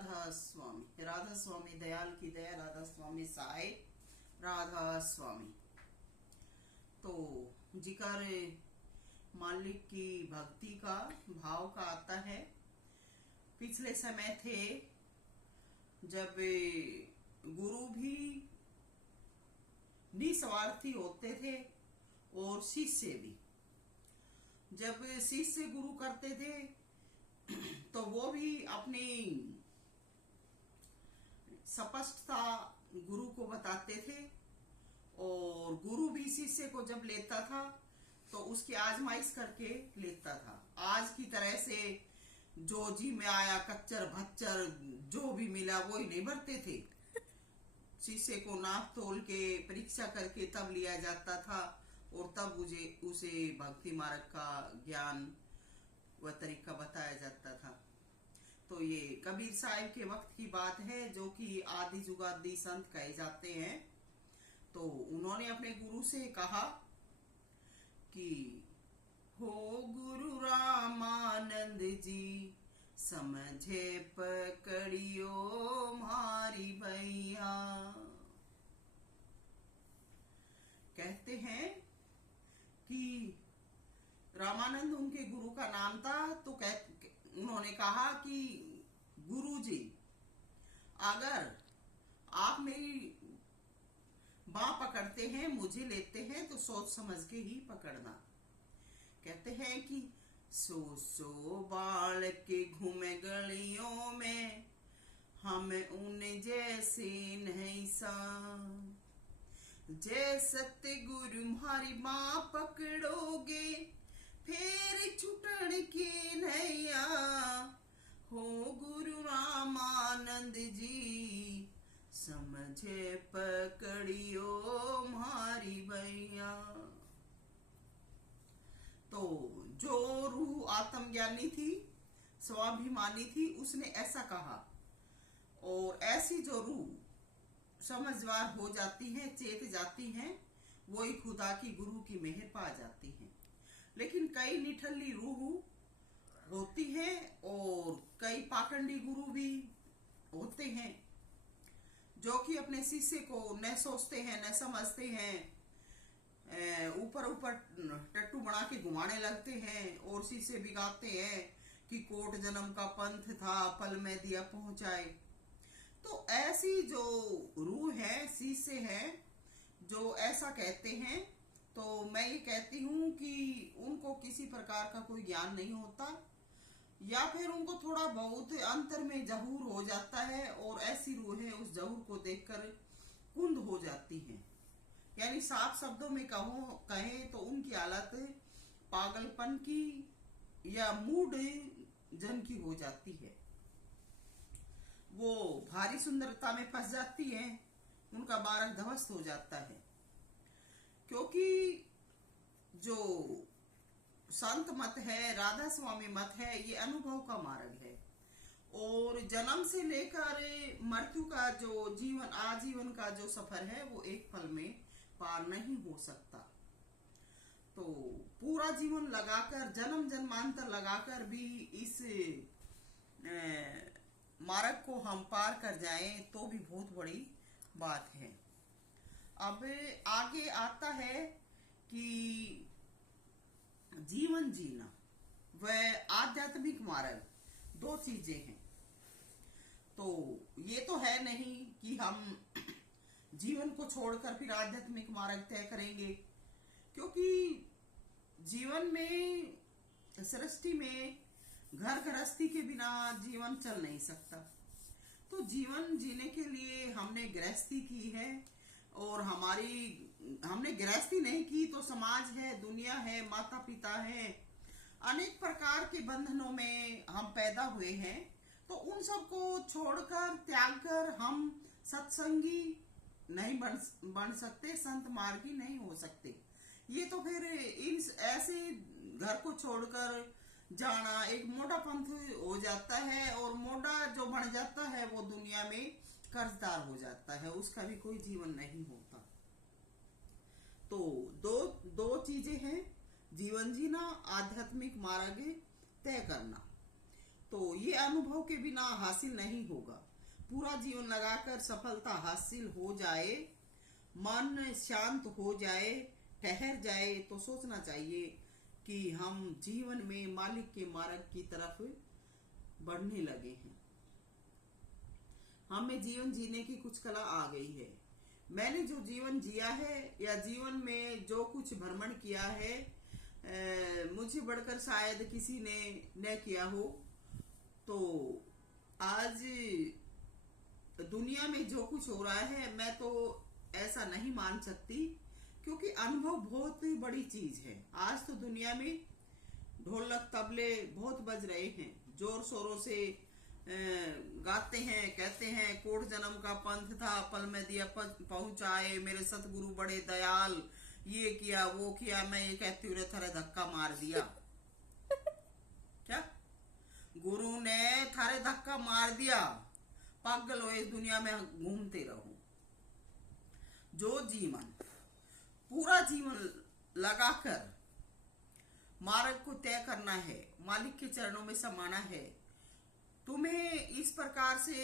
राधा स्वामी दयाल की दया, राधा स्वामी साय, राधा स्वामी। तो जिक्र मालिक की भक्ति का भाव का आता है। पिछले समय थे जब गुरु भी निस्वार्थी होते थे और शिष्य भी। जब शिष्य गुरु करते थे तो वो भी अपनी स्पष्टता गुरु को बताते थे, और गुरु भी शिष्य को जब लेता था तो उसकी आजमाइश करके लेता था। आज की तरह से जो जी में आया कच्चर भच्चर जो भी मिला वो ही नहीं भरते थे। शिष्य को नाप तोल के परीक्षा करके तब लिया जाता था और तब उसे भक्ति मार्ग का ज्ञान व तरीका बताया जाता था। तो ये कबीर साहिब के वक्त की बात है, जो कि आदि जुगादी संत कहे जाते हैं। तो उन्होंने अपने गुरु से कहा कि हो गुरु रामानंद जी, समझे पकड़ियो मारी भैया। कहते हैं कि रामानंद उनके गुरु का नाम था। तो उन्होंने कहा कि गुरु जी, अगर आप मेरी बाँ पकड़ते हैं, मुझे लेते हैं, तो सोच समझ के ही पकड़ना। कहते हैं कि सो बाल के घूमे गलियों में, हम उन जैसे नहीं सा। जय सत्य गुरु हमारी बाँ पकड़ोगे, फिर छुटन की नैया। हो गुरु रामानंद जी, समझे पकड़ियो मारी भैया। तो जो रूह आत्मज्ञानी थी, स्वाभिमानी थी, उसने ऐसा कहा। और ऐसी जो रूह समझदार हो जाती है, चेत जाती हैं, वो ही खुदा की गुरु की मेहर पा जाती हैं। लेकिन कई निठल्ली रूह होती हैं और कई पाखंडी गुरु भी होते हैं, जो कि अपने शिष्य को न सोचते हैं न समझते हैं, ऊपर ऊपर टट्टू बना के घुमाने लगते हैं और शिष्य बिगाड़ते हैं कि कोट जन्म का पंथ था, पल में दिया पहुंचाए। तो ऐसी जो रूह है, शिष्य है, जो ऐसा कहते हैं, तो मैं ये कहती हूँ कि उनको किसी प्रकार का कोई ज्ञान नहीं होता, या फिर उनको थोड़ा बहुत अंतर में जहूर हो जाता है, और ऐसी रूहें उस जहूर को देखकर कुंद हो जाती हैं। यानी साफ शब्दों में कहें तो उनकी हालत पागलपन की या मूड जन की हो जाती है। वो भारी सुंदरता में फंस जाती है, उनका बारक ध्वस्त हो जाता है। क्योंकि जो संत मत है, राधा स्वामी मत है, ये अनुभव का मार्ग है, और जन्म से लेकर मृत्यु का जो जीवन, आजीवन का जो सफर है, वो एक पल में पार नहीं हो सकता। तो पूरा जीवन लगाकर, जन्म जन्मांतर लगाकर भी इस मार्ग को हम पार कर जाएं तो भी बहुत बड़ी बात है। अब आगे आता है कि जीवन जीना व आध्यात्मिक मार्ग दो चीजें हैं। तो ये तो है नहीं कि हम जीवन को छोड़कर फिर आध्यात्मिक मार्ग तय करेंगे, क्योंकि जीवन में, सृष्टि में घर गृहस्थी के बिना जीवन चल नहीं सकता। तो जीवन जीने के लिए हमने गृहस्थी की है, और हमने गृहस्थी नहीं की तो समाज है, दुनिया है, माता पिता है, अनेक प्रकार के बंधनों में हम पैदा हुए हैं। तो उन सब को छोड़कर, त्याग कर हम सत्संगी नहीं बन सकते, संत मार्गी नहीं हो सकते। ये तो फिर ऐसे घर को छोड़कर जाना एक मोटा पंथ हो जाता है, और मोटा जो बन जाता है वो दुनिया में कर्जदार हो जाता है, उसका भी कोई जीवन नहीं होता। तो दो चीजें हैं, जीवन जीना, आध्यात्मिक मार्ग तय करना। तो ये अनुभव के बिना हासिल नहीं होगा। पूरा जीवन लगाकर सफलता हासिल हो जाए, मन शांत हो जाए, ठहर जाए, तो सोचना चाहिए कि हम जीवन में मालिक के मार्ग की तरफ बढ़ने लगे हैं। हमें जीवन जीने की कुछ कला आ गई है। मैंने जो जीवन जिया है या जीवन में जो कुछ भ्रमण किया है, मुझे बढ़कर शायद किसी ने न किया हो। तो आज दुनिया में जो कुछ हो रहा है, मैं तो ऐसा नहीं मान सकती, क्योंकि अनुभव बहुत बड़ी चीज है। आज तो दुनिया में ढोलक तबले बहुत बज रहे हैं, जोर शोरों से गाते हैं, कहते हैं कोट जन्म का पंथ था, पल में दिया पहुंचाए, मेरे सतगुरु बड़े दयाल, ये किया वो किया। मैं ये कहती हूँ थारे धक्का मार दिया। क्या गुरु ने थारे धक्का मार दिया? पागल हो, इस दुनिया में घूमते रहो। जो जीवन पूरा जीवन लगाकर मार्ग को तय करना है, मालिक के चरणों में समाना है, तुम्हें इस प्रकार से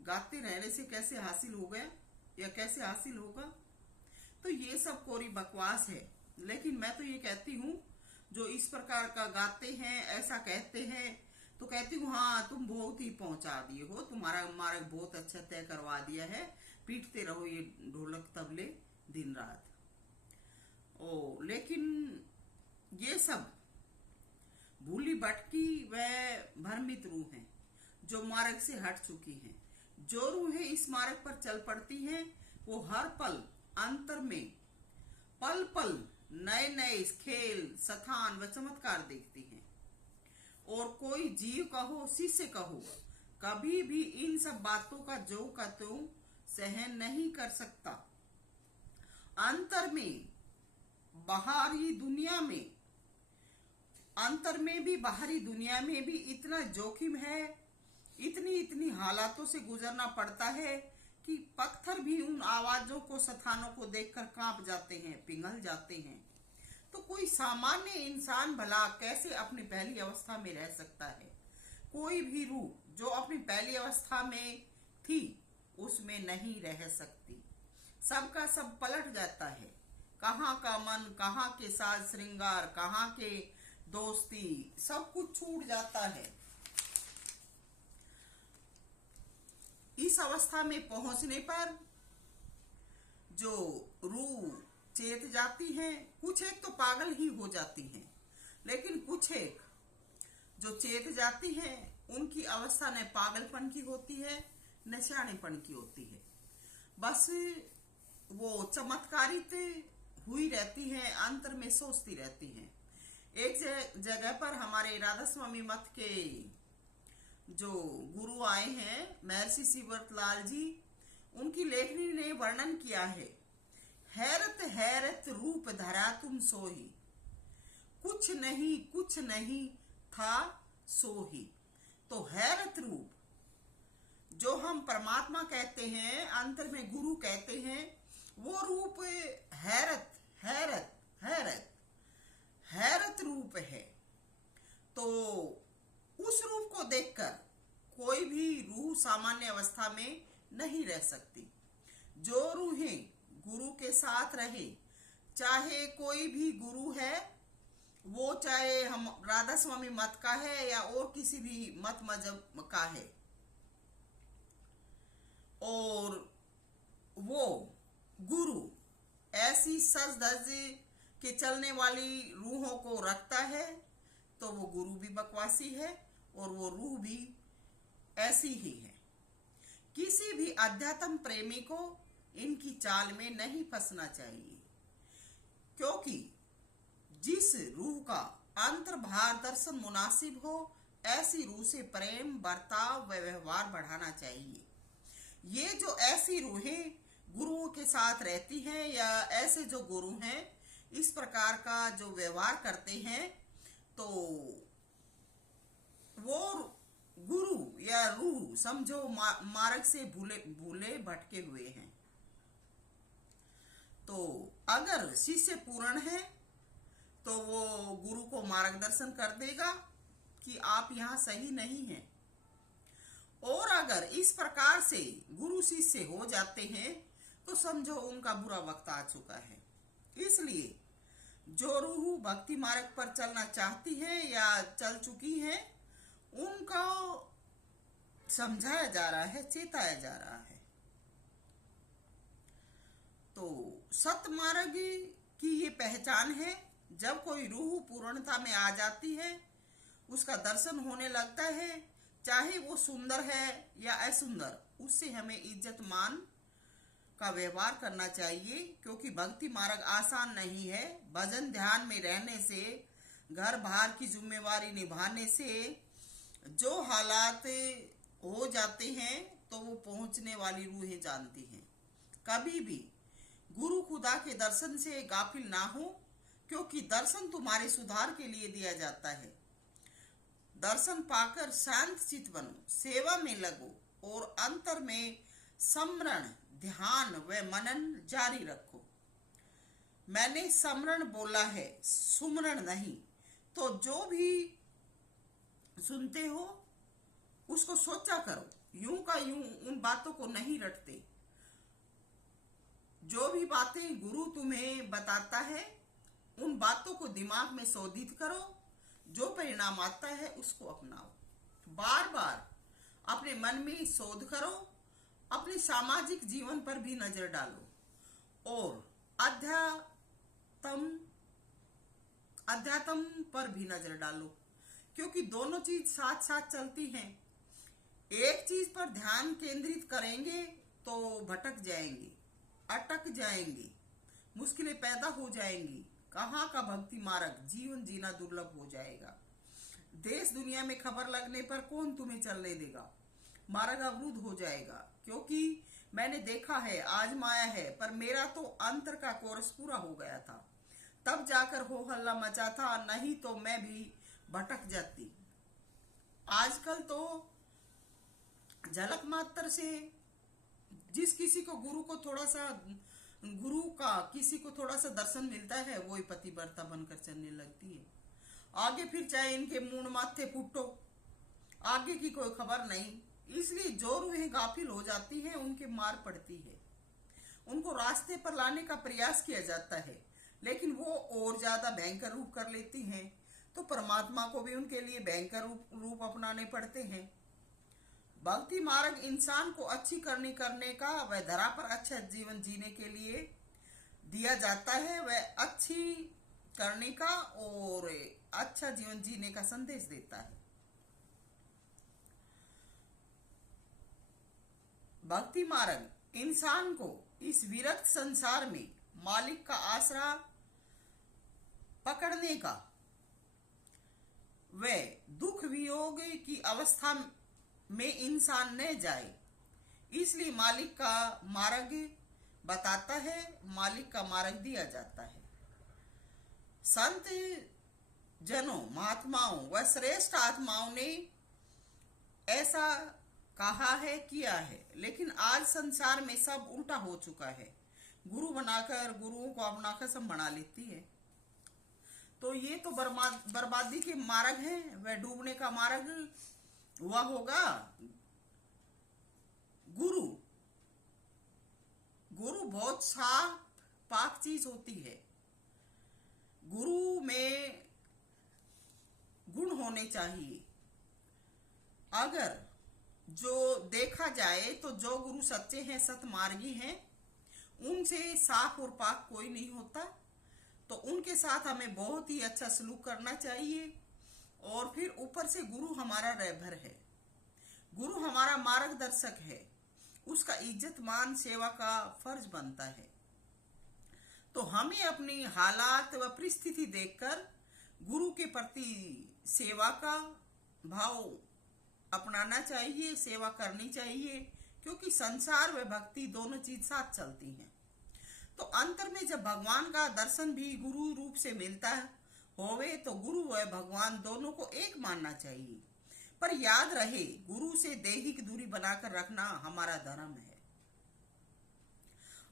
गाते रहने से कैसे हासिल हो गया या कैसे हासिल होगा? तो ये सब कोरी बकवास है। लेकिन मैं तो ये कहती हूँ, जो इस प्रकार का गाते हैं, ऐसा कहते हैं, तो कहती हूँ हाँ, तुम बहुत ही पहुंचा दिए हो, तुम्हारा मार्ग बहुत अच्छा तय करवा दिया है। पीटते रहो ये ढोलक तबले दिन रात। लेकिन ये सब भूली भटकी व भ्रमित रूह हैं, जो मार्ग से हट चुकी हैं। जो रूहें इस मार्ग पर चल पड़ती हैं, वो हर पल अंतर में पल पल नए नए खेल, स्थान व चमत्कार देखती हैं। और कोई जीव कहो, शिष्य कहो, कभी भी इन सब बातों का जो का त्यों सहन नहीं कर सकता। अंतर में बाहरी दुनिया में, अंतर में भी बाहरी दुनिया में भी इतना जोखिम है, इतनी हालातों से गुजरना पड़ता है कि पत्थर भी उन आवाजों को, स्थानों को देखकर कांप जाते हैं, पिघल जाते हैं। तो कोई सामान्य इंसान भला कैसे अपनी पहली अवस्था में रह सकता है? कोई भी रूह जो अपनी पहली अवस्था में थी, उसमें नहीं रह सकती। सबका सब पलट जाता है। कहाँ का मन, कहाँ के साज श्रृंगार, कहाँ के दोस्ती, सब कुछ छूट जाता है। इस अवस्था में पहुंचने पर जो रूह चेत जाती हैं, कुछ एक तो पागल ही हो जाती हैं, लेकिन कुछ एक जो चेत जाती हैं, उनकी अवस्था न पागलपन की होती है न सियानेपन की होती है। बस वो चमत्कारित हुई रहती हैं, अंतर में सोचती रहती हैं। एक जगह पर हमारे राधा स्वामी मठ के जो गुरु आए हैं, महर्षि शिवरतलाल जी, उनकी लेखनी ने वर्णन किया है, हैरत हैरत रूप धरा तुम सोही, कुछ नहीं था सोही। तो हैरत रूप जो हम परमात्मा कहते हैं, अंतर में गुरु कहते हैं, वो रूप हैरत हैरत हैरत हैरत रूप है। तो उस रूप को देखकर कोई भी रूह सामान्य अवस्था में नहीं रह सकती। जो रूहें गुरु के साथ रहे, चाहे कोई भी गुरु है, वो चाहे हम राधा स्वामी मत का है या और किसी भी मत मजहब का है, और वो गुरु ऐसी सज धज के चलने वाली रूहों को रखता है, तो वो गुरु भी बकवासी है और वो रूह भी ऐसी ही है। किसी भी अध्यात्म प्रेमी को इनकी चाल में नहीं फंसना चाहिए, क्योंकि जिस रूह का अंतर्भाव दर्शन मुनासिब हो, ऐसी रूह से प्रेम, बर्ताव व व्यवहार बढ़ाना चाहिए। ये जो ऐसी रूहें गुरुओं के साथ रहती हैं या ऐसे जो गुरु हैं, इस प्रकार का जो व्यवहार करते हैं, तो वो गुरु या रूह समझो मार्ग से भूले भटके हुए हैं। तो अगर शिष्य पूर्ण है तो वो गुरु को मार्गदर्शन कर देगा, कि आप यहाँ सही नहीं हैं। और अगर इस प्रकार से गुरु शिष्य हो जाते हैं तो समझो उनका बुरा वक्त आ चुका है। इसलिए जो रूह भक्ति मार्ग पर चलना चाहती है या चल चुकी है, उनको समझाया जा रहा है, चेताया जा रहा है। तो सत मार्ग की ये पहचान है, जब कोई रूह पूर्णता में आ जाती है, उसका दर्शन होने लगता है, चाहे वो सुंदर है या असुंदर, उससे हमें इज्जत मान का व्यवहार करना चाहिए, क्योंकि भक्ति मार्ग आसान नहीं है। भजन ध्यान में रहने से, घर बाहर की जिम्मेवारी निभाने से जो हालात हो जाते हैं तो वो पहुंचने वाली रूहें जानती हैं। कभी भी गुरु खुदा के दर्शन से गाफिल ना हो, क्योंकि दर्शन तुम्हारे सुधार के लिए दिया जाता है। दर्शन पाकर शांत चित बनो, सेवा में लगो और अंतर में स्मरण, ध्यान व मनन जारी रखो। मैंने स्मरण बोला है, सुमरण नहीं। तो जो भी सुनते हो उसको सोचा करो, यूं का यूं उन बातों को नहीं रटते। जो भी बातें गुरु तुम्हें बताता है, उन बातों को दिमाग में शोधित करो, जो परिणाम आता है उसको अपनाओ। बार बार अपने मन में शोध करो, अपने सामाजिक जीवन पर भी नजर डालो और अध्यात्म पर भी नजर डालो, क्योंकि दोनों चीज साथ साथ चलती हैं। एक चीज पर ध्यान केंद्रित करेंगे तो भटक जाएंगे, अटक जाएंगे, मुश्किलें पैदा हो जाएंगी। कहाँ का भक्ति मार्ग, जीवन जीना दुर्लभ हो जाएगा। देश दुनिया में खबर लगने पर कौन तुम्हें चलने देगा? मार्ग अवरुद्ध हो जाएगा। क्योंकि मैंने देखा है, आजमाया है, पर मेरा तो अंतर का कोर्स पूरा हो गया था, तब जाकर हो हल्ला मचा था, नहीं तो मैं भी भटक जाती। आजकल तो झलक मात्र से जिस किसी को गुरु का किसी को थोड़ा सा दर्शन मिलता है, वो ही पतिव्रता बनकर चलने लगती है। आगे फिर चाहे इनके मूड माथे फुटो, आगे की कोई खबर नहीं। इसलिए जो रूहें गाफिल हो जाती हैं, उनके मार पड़ती है। उनको रास्ते पर लाने का प्रयास किया जाता है, लेकिन वो और ज्यादा भयंकर रूप कर लेती हैं, तो परमात्मा को भी उनके लिए भयंकर रूप अपनाने पड़ते हैं। भक्ति मार्ग इंसान को अच्छी करने का, वह धरा पर अच्छा जीवन जीने के लिए दिया जाता है। वह अच्छी करने का और अच्छा जीवन जीने का संदेश देता है। भक्ति मार्ग इंसान को इस विरक्त संसार में मालिक का आसरा पकड़ने का, व दुख वियोग की अवस्था में इंसान न जाए, इसलिए मालिक का मार्ग बताता है, मालिक का मार्ग दिया जाता है। संत जनों, महात्माओं व श्रेष्ठ आत्माओं ने ऐसा कहा है, किया है, लेकिन आज संसार में सब उल्टा हो चुका है। गुरु बनाकर गुरुओं को अपना कसम बना लेती है। तो ये तो बर्बादी के मार्ग है, वह डूबने का मार्ग हुआ होगा। गुरु बहुत साफ पाक चीज होती है। गुरु में गुण होने चाहिए। अगर जो देखा जाए तो जो गुरु सच्चे हैं, सतमार्गी हैं, उनसे साफ और पाक कोई नहीं होता। तो उनके साथ हमें बहुत ही अच्छा सलूक करना चाहिए। और फिर ऊपर से गुरु हमारा रहबर है, गुरु हमारा मार्गदर्शक है, उसका इज्जत मान सेवा का फर्ज बनता है। तो हमें अपनी हालात व परिस्थिति देखकर गुरु के प्रति सेवा का भाव अपनाना चाहिए, सेवा करनी चाहिए, क्योंकि संसार व भक्ति दोनों चीज साथ चलती हैं। तो अंतर में जब भगवान का दर्शन भी गुरु रूप से मिलता होवे, तो गुरु व भगवान दोनों को एक मानना चाहिए। पर याद रहे, गुरु से दैहिक दूरी बनाकर रखना हमारा धर्म है।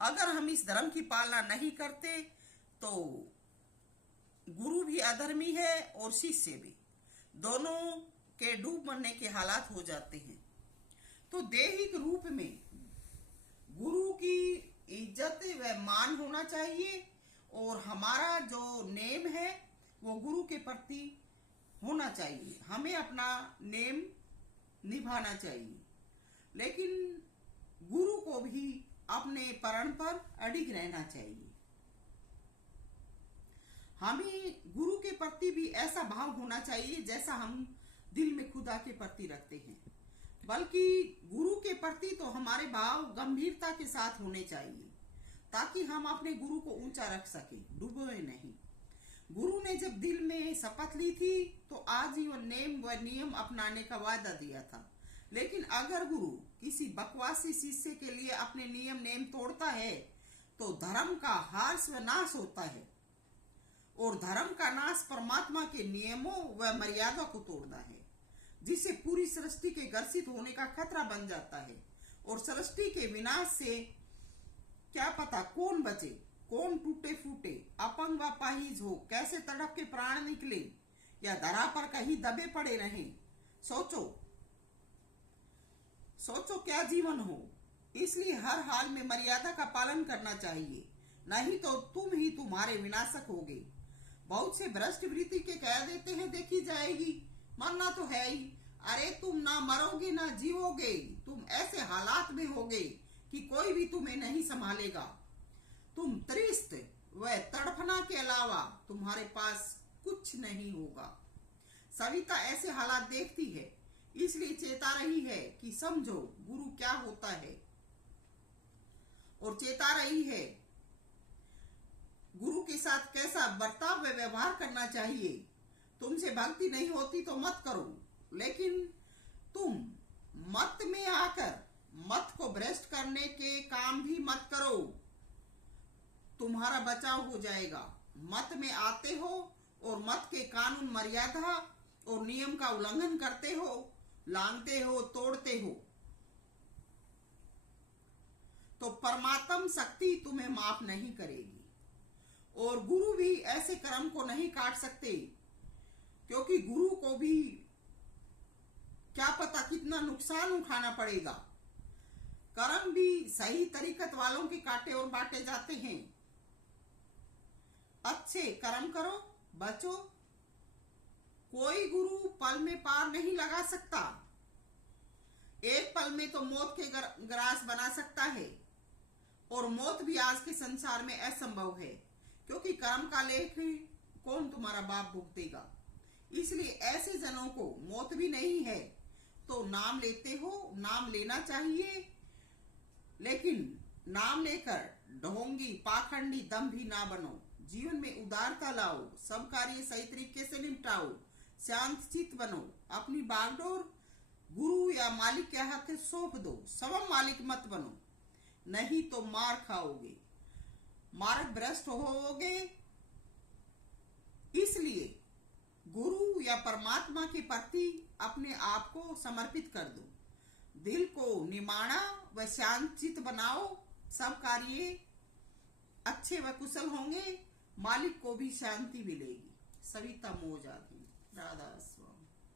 अगर हम इस धर्म की पालना नहीं करते तो गुरु भी अधर्मी है और शिष्य भी। दोनों के डूब मरने के हालात हो जाते हैं। तो दैहिक रूप में गुरु की इज्जत व मान होना चाहिए और हमारा जो नेम है वो गुरु के प्रति होना चाहिए। हमें अपना नेम निभाना चाहिए, लेकिन गुरु को भी अपने प्रण पर अडिग रहना चाहिए। हमें गुरु के प्रति भी ऐसा भाव होना चाहिए जैसा हम दिल में खुदा के प्रति रखते हैं, बल्कि गुरु के प्रति तो हमारे भाव गंभीरता के साथ होने चाहिए ताकि हम अपने गुरु को ऊंचा रख सके, डूबे नहीं। गुरु ने जब दिल में शपथ ली थी तो आजीवन नेम व नियम अपनाने का वादा दिया था, लेकिन अगर गुरु किसी बकवासी शिष्य के लिए अपने नियम नेम तोड़ता है तो धर्म का हार्स व नाश होता है, और धर्म का नाश परमात्मा के नियमों व मर्यादा को तोड़ना है, जिससे पूरी सृष्टि के ग्रसित होने का खतरा बन जाता है। और सृष्टि के विनाश से क्या पता कौन बचे, कौन टूटे फूटे, अपंग व अपाहिज हो, कैसे तड़प के प्राण निकले या धरा पर कहीं दबे पड़े रहें। सोचो सोचो क्या जीवन हो। इसलिए हर हाल में मर्यादा का पालन करना चाहिए, नहीं तो तुम ही तुम्हारे विनाशक होगे। बहुत से भ्रष्ट वृत्ति के कह देते हैं देखी जाएगी, मरना तो है ही। अरे तुम ना मरोगे ना जीवोगे, तुम ऐसे हालात में होगे कि कोई भी तुम्हें नहीं संभालेगा। तुम त्रिस्त व तड़फना के अलावा तुम्हारे पास कुछ नहीं होगा। सविता ऐसे हालात देखती है, इसलिए चेता रही है कि समझो गुरु क्या होता है, और चेता रही है गुरु के साथ कैसा बर्ताव व व्यवहार करना चाहिए। तुमसे भक्ति नहीं होती तो मत करो, लेकिन तुम मत में आकर मत को भ्रष्ट करने के काम भी मत करो, तुम्हारा बचाव हो जाएगा। मत में आते हो और मत के कानून मर्यादा और नियम का उल्लंघन करते हो, लांघते हो, तोड़ते हो, तो परमात्म शक्ति तुम्हें माफ नहीं करेगी। और गुरु भी ऐसे कर्म को नहीं काट सकते, क्योंकि गुरु को भी क्या पता कितना नुकसान उठाना पड़ेगा। कर्म भी सही तरीकत वालों के काटे और बांटे जाते हैं। अच्छे कर्म करो, बचो। कोई गुरु पल में पार नहीं लगा सकता, एक पल में तो मौत के ग्रास बना सकता है, और मौत भी आज के संसार में असंभव है, क्योंकि कर्म का लेख कौन तुम्हारा बाप भुगतेगा। इसलिए ऐसे जनों को मौत भी नहीं है तो नाम लेते हो, नाम लेना चाहिए, लेकिन नाम लेकर ढोंगी पाखंडी दंभी ना बनो। जीवन में उदारता लाओ, सब कार्य सही तरीके से निपटाओ, शांत चित्त बनो, अपनी बागडोर गुरु या मालिक के हाथ सौंप दो। स्वयं मालिक मत बनो, नहीं तो मार खाओगे, मार्ग भ्रष्ट होगे। इसलिए गुरु या परमात्मा के प्रति अपने आप को समर्पित कर दो, दिल को निमाणा व शांत चित्त बनाओ, सब कार्य अच्छे व कुशल होंगे, मालिक को भी शांति मिलेगी। सविता मोजादी, राधा।